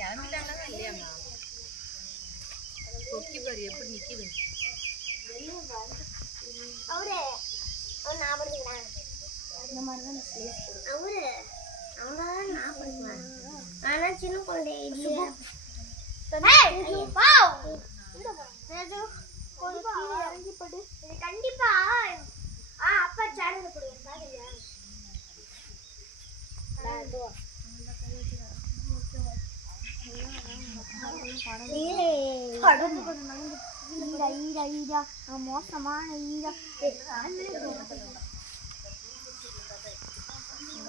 கிளம்பிட்டாங்களா இல்லையாம்மா? கொக்கி பாரு எப்படி நிக்குது. அவரு அவன் நான் படுத்துக்கிறேன். இந்த மாதிரி தான் அவரு அவங்க தான் நான் படுத்துவேன். ஆனால் சின்ன குழந்தை இல்லையே. கண்டிப்பா அப்பா சேனல் போடுவேன். மோசமான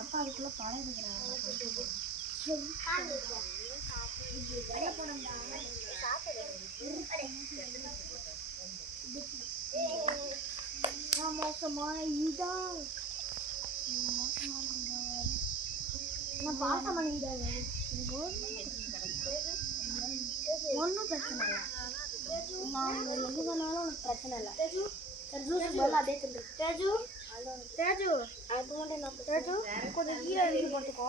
அப்பா அதுக்குள்ள படம் எடுக்கிறாங்க. மோசமான ஈடா பாசமான ஈடா ஒன்றும் பிரச்சனை இல்லை. நான் எது சொன்னாலும் உனக்கு பிரச்சனை இல்லை. அதே சொல்லு தேஜு தேஜு அது மட்டும் தேஜு கொஞ்சம் கீழே போட்டுக்கோ.